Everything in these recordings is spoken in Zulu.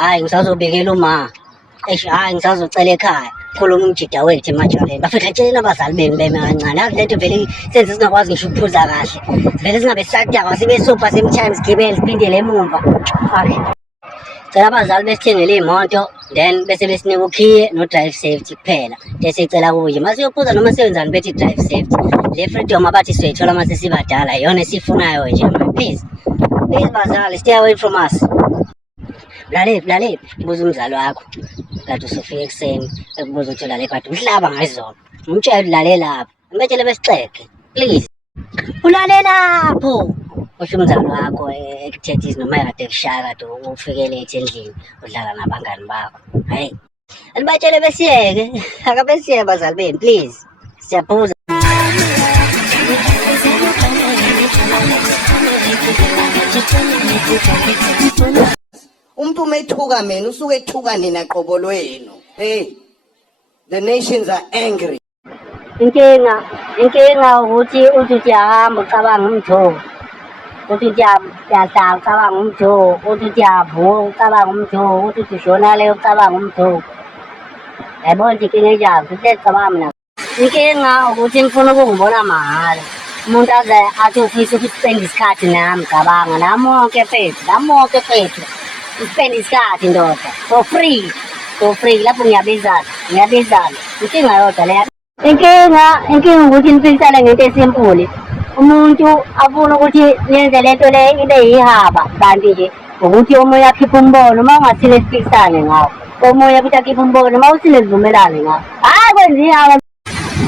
hayi ngisazobekela uma hayi ngisazocela ekhaya khuluma umjida wethu emajaleni bafika tsheleni abazali bemi beme kancane azi lento vele senze singakwazi ngisho ukuphuza kahle vele singabe sisadakwa sibe supha sometimes gibele siphindele emumva cela abazali besithengele iy'moto then bese besinika ukhiye no-drive safety kuphela bese icela kubo nje masiyophuza noma siyenzani bethi drive safety le freedom abathi siyayithola mase sibadala iyona esiyifunayo nje please bazali stay away from us. Lalephi buza umzali wakho kade usufika ekuseni ekubuza ukuthi ulale kade umhlaba ngayizona umtshela ulale lapho umetshele besixeke please ulale lapho usho umzali wakho ekuthetha izinoma kade kushaya kade ufike late endlini udlala nabangani bakho hayi alibatshele besiyeke akabe siye bazali beni please siyaphuza. Umuntu ethuka mina usuke ethuka nina qobo lwenu. Hey, the nations are angry. Inkinga ukuthi uyahamba ucabanga umjovo uthi uyahlala ucabanga umjovo uthi uyavuka ucabanga umjovo uthi ushona le ucabanga umjovo yabona nje inkinga enjalo sesicabanga mina inkinga ukuthi ngifuna ukungibona mahhala umuntu aze athi ufisa ukuspenda isikhathi nami cabanga nami wonke fethu uspenda isikhathi ndoda for free lapho ngiyabizana inkinga yodwa leya inkinga ukuthi nifikisane ngento esimpuli umuntu afuna ukuthi nenze lento le into eyihaba kanti nje ukuthi omunye akhiphe umbono uma ungathile sifikisane ngawo omunye futhi akhiphe umbono uma uthile sivumelane ngawo hayi kwenziwa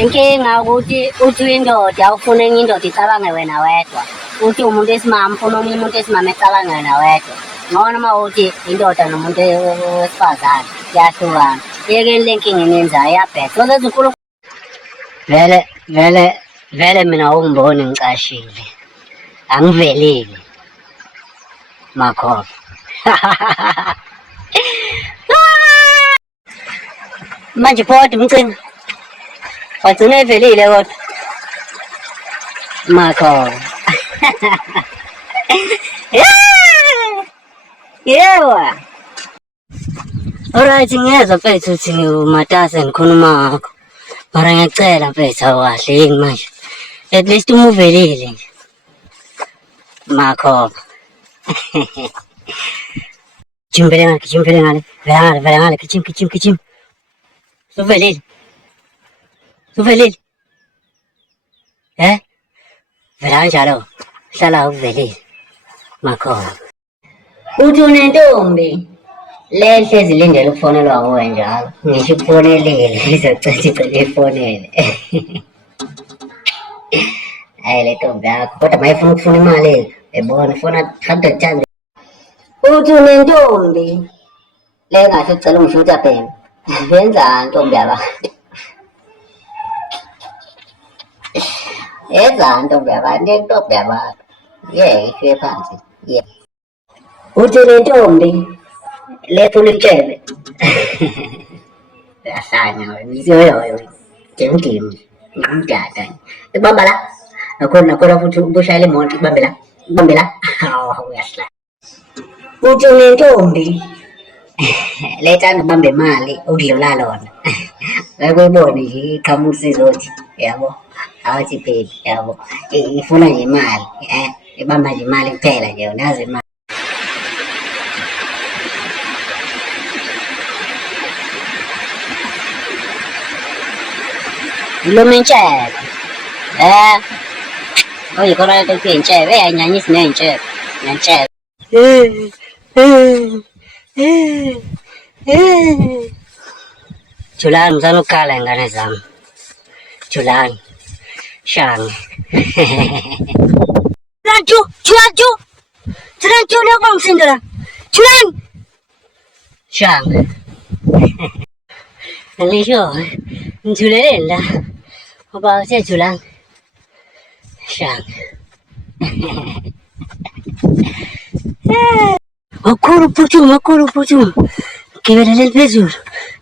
inkinga ukuthi uyindoda ufuna enye indoda icabange wena wedwa uthi umuntu esimama ufuna omunye umuntu esimama ecabange wena wedwa ngcono uma uthi indoda nomuntu wesifazane kuyahlukana yekeni le nkinga enenzayo iyabheda sozenza unkulunkulu vele mina ungiboni ngicashile angivelile makhoba manje photi mcinga wagcina evelile kodwa makhoba yewa alright ngiyezwa mfethu uthi umatasa ngikhuluma ngakho mara ngiyacela mfethu awukahle yini manje at least uma uvelile nje makhoba jimbele ngale vele ngale kichim suvelile vela kanjalo hlala uvelile makhoba uthi unentombi lehle zilindele ukufonelwa nguwe njalo ngisho ukufonelile izocela ifonele hayi le ntombi yakho kodwa mayifuna ukufuna imali ebona ifuna 100 times uthi unentombi le ngahle ucela ungisho ukuthi abheme yenzani ntombi yabantu ntombi yabantu ifike phansi uthi unentombi lephula intshebe yahlanya ngiziyoyo gemgemi ngumdada ibamba la nakhona futhi ubushayela imoto ibambe la uyahlanya uthi unentombi lethanda ubamba imali ukudlula lona akuyibone nje iqhamuka izothi yabo awathi baby yabo ifuna nje imali ibamba nje imali kuphela nje unazi imali Lumincebe uyikona lento kuyintshebe eyanyanyisi ney'ntshebe nentshebe Julani ngizama ukukhala ingane zami Julani Shange Julani liyokubangishindela Julani Shange ngisho ngijulele la ngoba usejulanga Shange Wakhulu phuthuma gibelele phezulu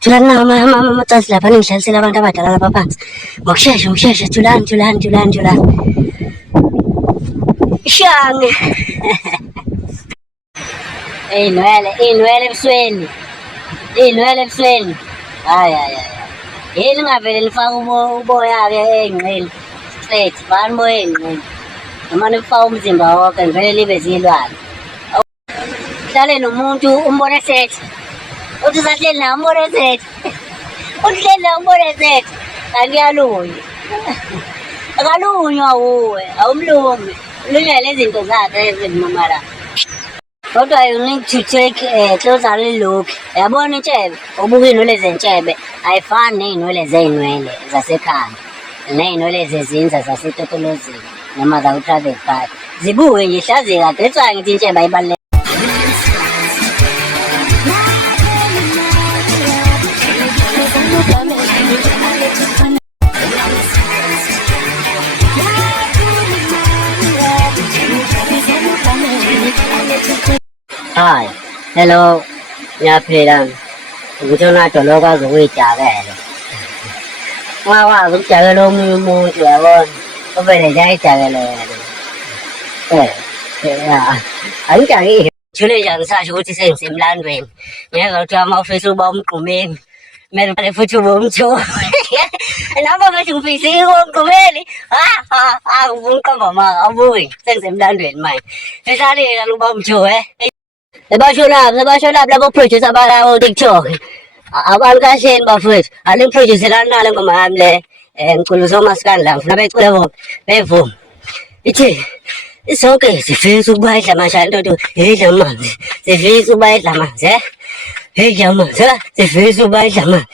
Julani amacansi lapha ningidlalisela abantu abadala lapha phansi ngokushesha Julani Shange iy'nwele ebusweni. Iy'nwele ebusweni. Hayi. Yini ngavele nifake uboya-ke ey'nqeni. Straight, faka uboya ey'nqeni. Noma nifake umzimba wonke ngivele libe zilwane. Uhlale nomuntu umbone esethe. Uthi usahleli nawe umbone esethe. Uhleli nawe umbone esethe. Kanti uyalunywa. Akalunywa wuwe, awumlumi. Ulunywa lezi zinto zakhe ezinumala. Kodwa you need to take closer look. Yabona intshebe, ubuka iy'nwele zentshebe ayifani ney'nwele zey'nwele zasekhanda. Ney'nwele zezinza zasetotolozini noma zaku-private part. Zibuke nje hlaziye kade, that's why ngithi intshebe ayibalulekile. Hi, hello, ngiyaphila. Ukuthi uNado lo kwazi ukuy'jakela. Ungakwazi ukujakela omunye umuntu uyabona, uvele nje ayijakele wena. Angijakile. Ngithule nje angisasho ukuthi sengisemlandweni. Ngeke kuthiwa uma ufisa ukuba umgqumeni, kumele uqale futhi ube umthobi. Nami manje ngifisile umgqumeli. Ngifuna uqamba amanga, awubuyi, sengisemlandweni manje. Fihlani-ke ukuba umthobi, sebashonaphi labo producer abalawo TikTok. Abantu kahleni bafowethu, aningiproducelani nale ngoma yami le. Ngicula uMaskandi la, ngifuna becule bona, bevuma. Ithi, sonke sifisa ukuba idla amasha ntoto, idla amanzi. Sifisa ukuba idla amanzi, idla amanzi, sifisa ukuba idla amanzi.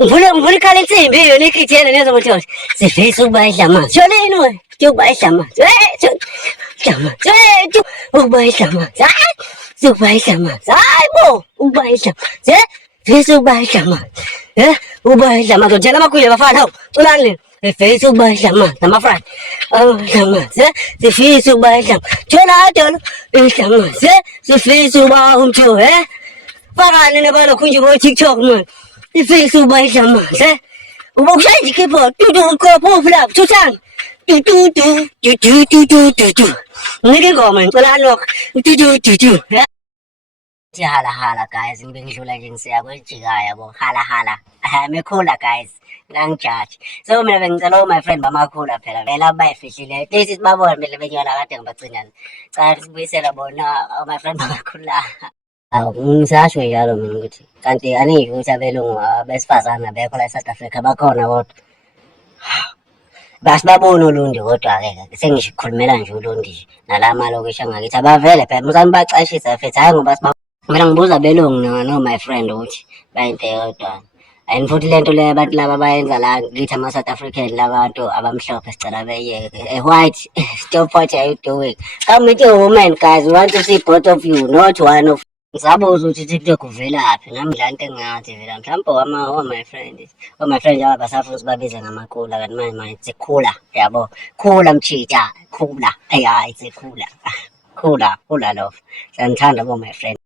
Ngifuna ikhala insimbi iyo nikhithiyene nezomthoshi. Sifisa ukuba idla amanzi. Sholini wena, ukuba idla amanzi. Idla amanzi, ukuba idla amanzi. Ukuba idla amanzi. Hayi bo, ukuba idla amanzi. Sifisa ukuba idla amanzi. Ukuba idla amanzi. Njalo amakhwile bafana hawu, culani lena. Sifisa ukuba idla amanzi namafrani. Idla amanzi. Sifisa ukuba idla amanzi. Thola dolo, idla amanzi. Sifisa ukuba umthobi, fakani nabalokhu nje bo-TikTok manje. Sifisa ukuba idla amanzi. Ubokushaya nje i-keyboard. Khophi lapho, thuthani. Ngike ingoma ngicela lokho. Hala guys, ngibe ngidlula nje ngisiya kwejika yabo. Hala. Mekhula guys. Ngangijaji. So mina bengicela my friend bamakhula phela vele abayifihlile. At least sibabone vele benyana kade ngibagcinana. Cha sibuyisela bona my friend bamakhula. Ngisasho njalo mina ukuthi kanti aningi ukuthi abelungu abesifazane abekho la eSouth Africa bakhona kodwa. Basibabona uLundi kodwa-ke sengisho ukukhulumela nje uLundi nje nala malokishi angakithi abavele phela muzani bacashisa futhi hhayi ngoba mina ngibuza belungu no my friend ukuthi bayinto eyodwa. And futhi lento le abantu laba bayenza la kithi ama-South African labantu abamhlophe sicela beyeke. White, stop what are you doing? Come with your woman guys, we want to see both of you, not one of. Ngisabuza ukuthi TikTok uvelaphi, nami la into engingathi vela mhlawumbe my friend laba basafuna ukuthi babize ngamakhula kanti manje it's khula yabo. Khula mchitha, khula. It's khula. Khula love. Siyanithanda my friend.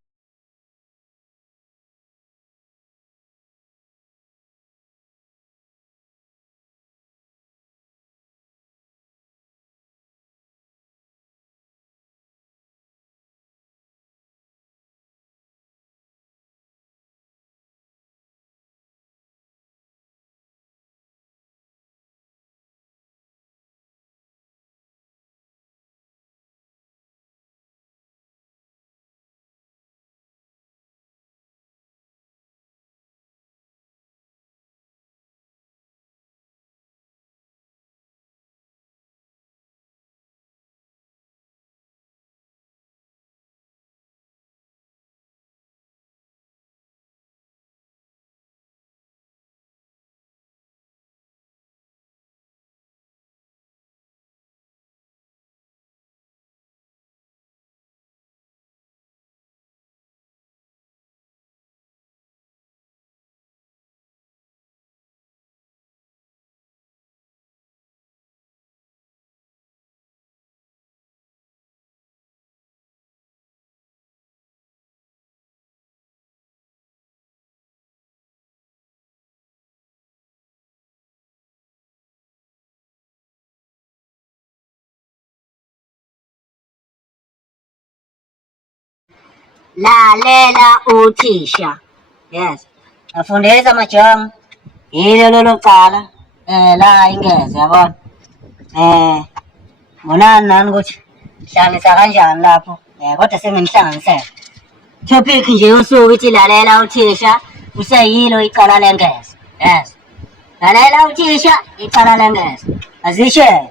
lalela uthisha. Yes. Afundisa majongo. Yilo lokuqala. La ingeze yabona. Ngibonani nani ukuthi hlanganisa kanjani lapho. Kodwa senginihlanganisela. Topic nje yosuku ukuthi lalela uthisha useyilo icala lengeze. Yes. Lalela uthisha icala lengeze. Azishe.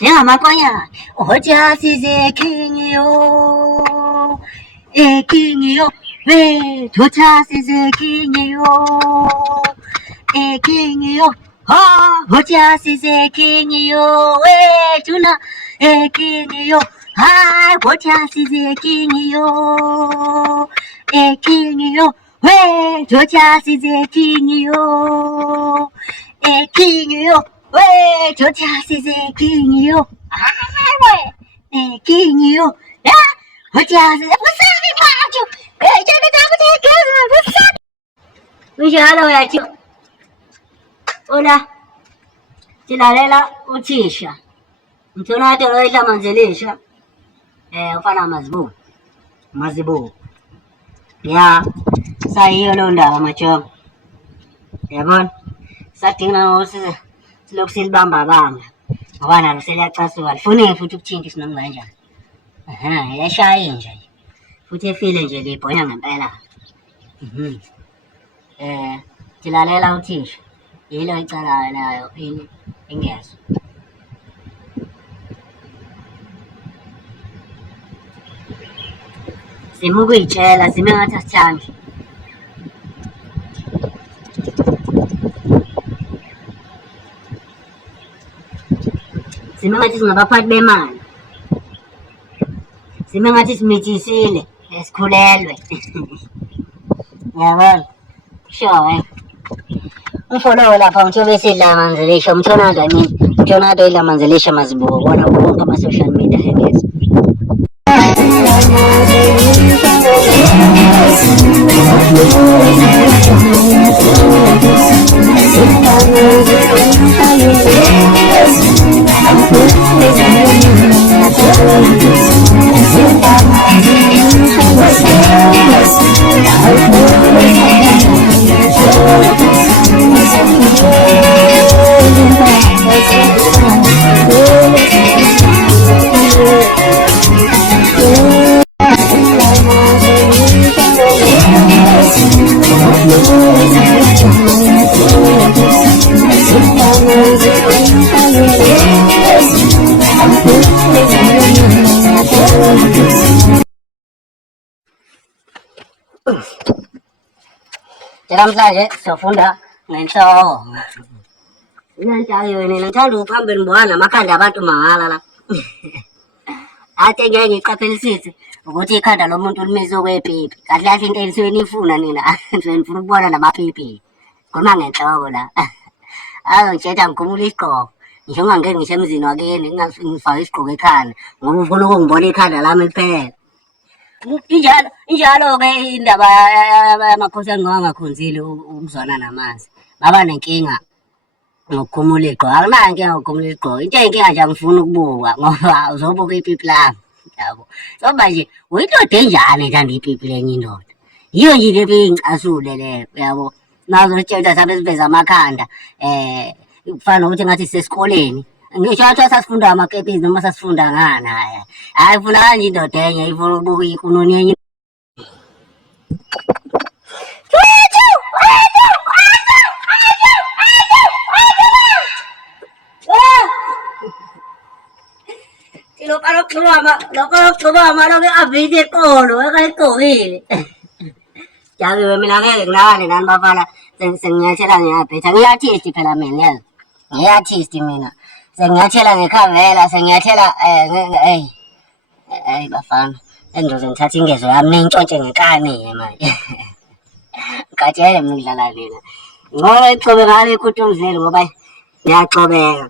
Njengamakonyana ojasi zekingiyo ekingiyo wethotasi zekingiyo ekingiyo ha ojasi zekingiyo wethuna ekingiyo ha ojasi zekingiyo ekingiyo wethotasi zekingiyo ekingiyo wethotasi zekingiyo hawe ekingiyo ya ojasi zekusani kwacho ejana takutekeza kusani unjalo yathi ola silalela uthisha mthona ade oyidla manzelisha ufana mazibu ya sayiyo lo ndaba majongo yabona sadinga ukuthi silokhu silibamba ngoba nalo seliyacasuka lifune futhi ukuthinta isinoma kanjani yashaya nje futhi efile nje libhonya ngempela silalela uthisha yilo icala layo ingezwe sima ukuyitshela sime ngathi asithandi sime ngathi singabaphathi bemali sime ngathi simithisile sikhulelwe yabona sure umfolowo lapha ngithobe sidla manzelisha umthonado nini umthonado idla manzelisha mazibuko bona konke ama-social media engeza namhlanje siyofunda ngenhloko inantshayo yini ngithanda ukuphambili ngibona namakhanda abantu mahala la ade ngeke ngiqaphelisise ukuthi ikhanda lomuntu limise okwepipi kahle kahle into enisuke niyifuna nina nje nifuna ukubona namapipi khuluma ngenhloko la ngitshela ngikhumula isigqoko ngisho ungangeni ngisho emzini wakeni ngifake isigqoko ekhanda ngoba ufuna ukungibona ikhanda lami liphela injalo-ke indaba yamakhosana ngoba ngakhonzile ukuzwana namanzi baba nenkinga ngokukhumula igqoko akunayo inkinga ngokukhumula igqoko into eyinkinga nje angifuni ukubuka ngoba uzobuka ipipi lami yabo so manje uyindoda enjani ethanda ipipi lenye indoda yiyo nje into eyingicasule leyo yabo nazotshela sabe siveza amakhanda kufana nokuthi ngathi sisesikoleni ngisho athiwa sasifunda amakepisi noma sasifunda ngani hayi ifuna kanje indoda enye ifuna ukubuka ikunoni enye lokho loke avide eqolo ekayigqokile jakiwe mina ngeke ngilakane nani bafana senginyathela ngiyabhetha ngiyi-artist phela mina yazi ngiyi-artist mina senginyathela ngekhavela senginyathela eyi bafana engizoze ngithathe ingezo yami niyintshontshe ngekani-ke manje ngikatshele mina ukudlala lena ngoba ixobe ngabe ikutumzeli ngoba ngiyaxobeka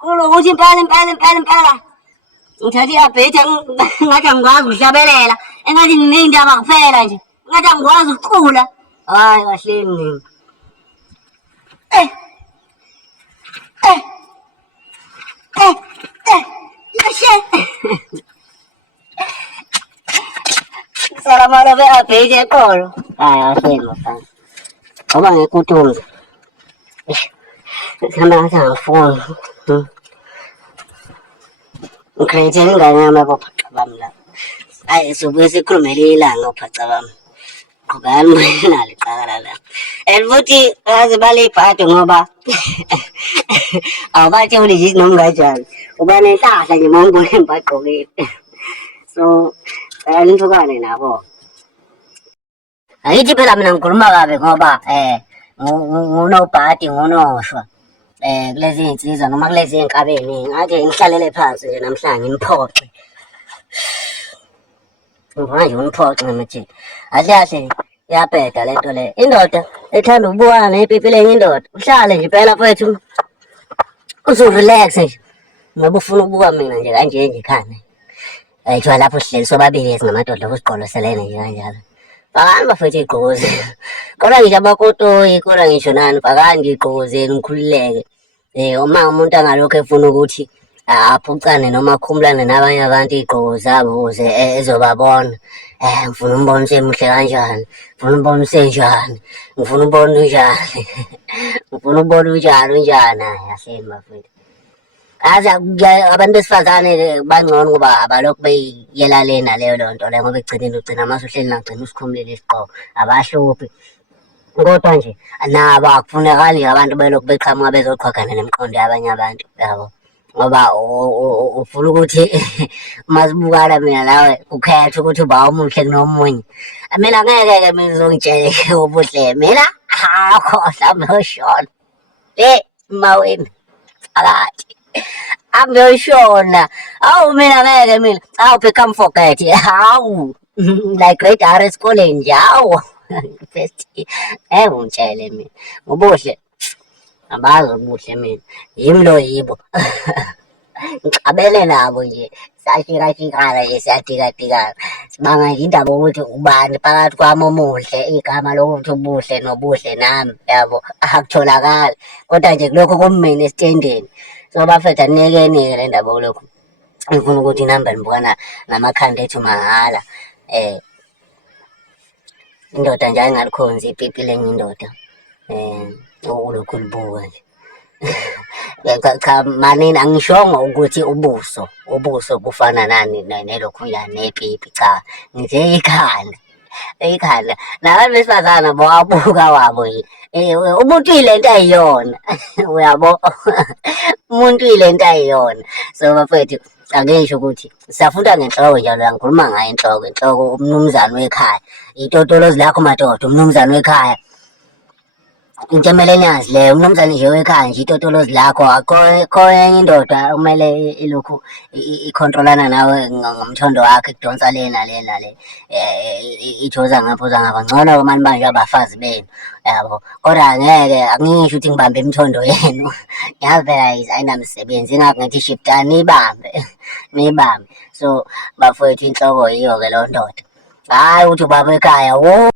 kulokuthi impela ngithathe iyabhetha ngathi angikwazi ukuhlabelela engathi nginey'ndaba kuphela nje ngathi angikwazi ukucula. Hayi kahleni nini. Yashe. Salamalo be abheke eqolo. Hayi kahleni mfana. Ngoba ngikutunza. Ngihamba ngathi angifuni. Ngikhrethele ingane yami abophaca bami la. Hayi sobuye sikhulumele ilanga ophaca bami. Qhubani nalo iqala la. And futhi yazi bale ibhadi ngoba awubathi ulejisi noma kanjani. Uba nenhlahla nje mawungibona embagqokile. So nithukane nabo. Ayithi phela mina ngikhuluma kabi ngoba ngunobhadi ngunoshwa. Kulezi insizwa noma kulezi inkabeni ngathi ngihlalele phansi nje namhlanje ngiphoxe. Ngifuna nje ungiphoxe ngithi kahle iyabheda lento le. Indoda ethanda ukubukana nepipi lenye indoda. Uhlale nje phela mfethu. Uzurelax nje. Ngoba ufuna ukubuka mina nje kanje nje ekhaya. Ayithiwa lapho sihleli sobabili singamadoda kusigqoloselene nje kanjalo. Bakani bafethu igqozi. Kodwa ngisho abakotoyi kodwa ngisho nani bakani nje igqozeni ngikhululeke. Uma umuntu angalokho efuna ukuthi aphucane noma akhumulane nabanye abantu iy'gqoko zabo ukuze ezobabona. Ngifuna umbona usemuhle kanjani, ngifuna umbona usenjani, ngifuna umbona unjani, ngifuna umbona unjani unjani. Yahleni bafethu. Azi abantu besifazane bangcono ngoba abalokhu beyiyela naleyo lonto leyo ngoba ekugcineni ugcina mase uhleli nagcina usikhumulile isigqoko abahluphi. Kodwa nje nabo akufunekali abantu belokhu beqhamuka bezoqhwagana nemiqondo yabanye abantu yabo. Ngoba ufuna ukuthi uma sibukana mina nawe ukhethe ukuthi uba umuhle kunomunye. Mina ngeke-ke mina uzongitshela ubuhle mina mhlawumbe uyoshona. Maweni phakathi. Angiyoshona. Awu mina ngeke mina. Awu become forget. Hawu. Like grade R esikoleni nje. Hawu. First. Ungitshele mina. Ubuhle. Abazi ubuhle mina. Yimi lo yibo. Ngixabele nabo nje. Sashikashikana nje siyadikatikana. Sibanga nje indaba yokuthi ubani phakathi kwami omuhle. Igama lokuthi ubuhle nobuhle nami yabo akutholakali. Kodwa nje kulokho komina esitendeni. So bafethu anikeni le ndaba kulokho. Ngifuna ukuthi inamba nibukana namakhanda ethu mahhala. Indoda nje ayingalikhonzi ipipi lenye indoda. Ulokhu libuka nje. Cha manini angishongo ukuthi ubuso bufana nani nelokhu nepipi cha. Nje ikhanda. Nabantu besifazana bawabuka wabo nje. Umuntu uyilento ayiyona. Uyabo. Umuntu uyilento ayiyona. So bafethu angisho ukuthi siyafunda ngenhloko njalo ngikhuluma ngayo inhloko umnumzane wekhaya. Itotolozi lakho madoda umnumzane wekhaya. Intemele nyazi leyo umnumzane nje wekhaya nje itotolozi lakho akho enye indoda kumele ilokhu icontrolana nawe ngomthondo wakhe ekudonsa lena ithoza ngapha ngcono manje manje abafazi benu yabo. Kodwa angeke angisho ukuthi ngibambe imthondo yenu. Yazi phela ayinamsebenzi ingakho ngithi shiftani nibambe. So bafowethu inhloko yiyo ke lo ndoda. Hayi ukuthi ubaba ekhaya wo